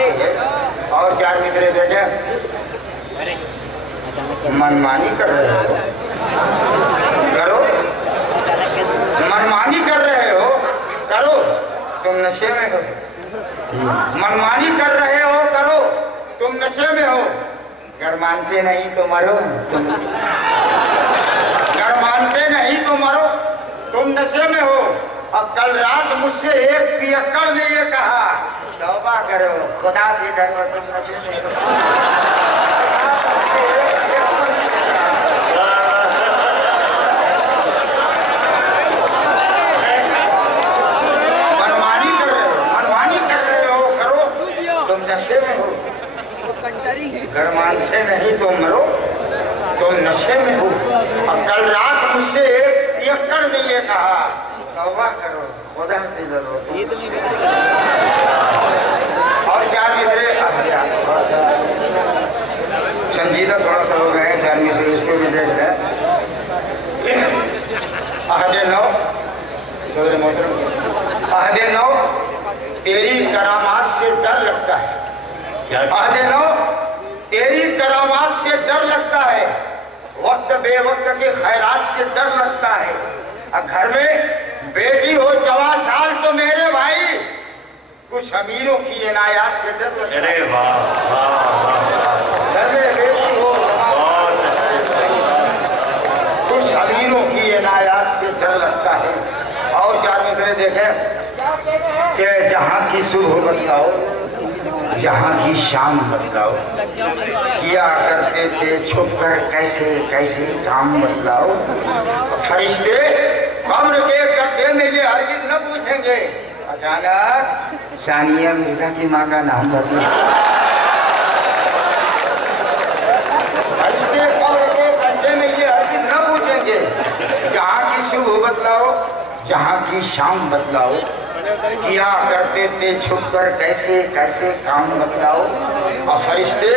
और चार मित्र बेटे मनमानी कर रहे हो, करो। मनमानी कर रहे हो, करो। तुम नशे में हो। मनमानी कर रहे हो, करो। तुम नशे में हो। घर मानते नहीं तो मरो। घर मानते नहीं तो मरो। तुम नशे में हो। अब कल रात मुझसे एक पियक्कड़ ने ये कहा, तौबा करो, खुदा से डरो, तुम नशे में हो। मनमानी कर रहे हो, करो। तुम नशे में हो। घर मानते नहीं तो मरो। तुम नशे में हो। अब कल रात मुझसे एक पियक्कड़ ने ये कहा, तौबा करो, खुदा से डरो। और चार मिसरे संजीदा थोड़ा सा हो गए, चार मिसरे इसको भी देख रहे। आहदे नौ, सदर मोहतरम, आहदे नौ, तेरी करामात से डर लगता है। आहदे नौ, तेरी करामात से डर लगता है। वक्त बेवक्त के खैरात से डर लगता है। अब घर में बेटी हो 14 साल तो मेरे भाई कुछ अमीरों की इनायत से डर लगता है। अरे वाह घर में बेटी हो, कुछ अमीरों की इनायत से डर लगता है। और चार मिसरे देखें कि जहाँ की सुबह बतलाओ, जहाँ की शाम बतलाओ, किया करते थे छुप कर कैसे कैसे काम बतलाओ। फरिश्ते कब्र के गड्ढे में ये हरगिज़ न पूछेंगे, अचानक सानिया मिर्जा की माँ का नाम बतलाओ। फरिश्ते कब्र के गड्ढे में ये हरगिज़ न पूछेंगे, जहाँ की सुबह बतलाओ, जहाँ की शाम बतलाओ, किया करते थे छुप कर कैसे कैसे काम बतलाओ। और फरिश्ते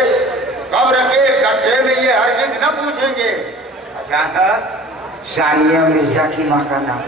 कब्र के गड्ढे में ये हरगिज़ न पूछेंगे, अचानक सानिया मिर्जा की माँ का नाम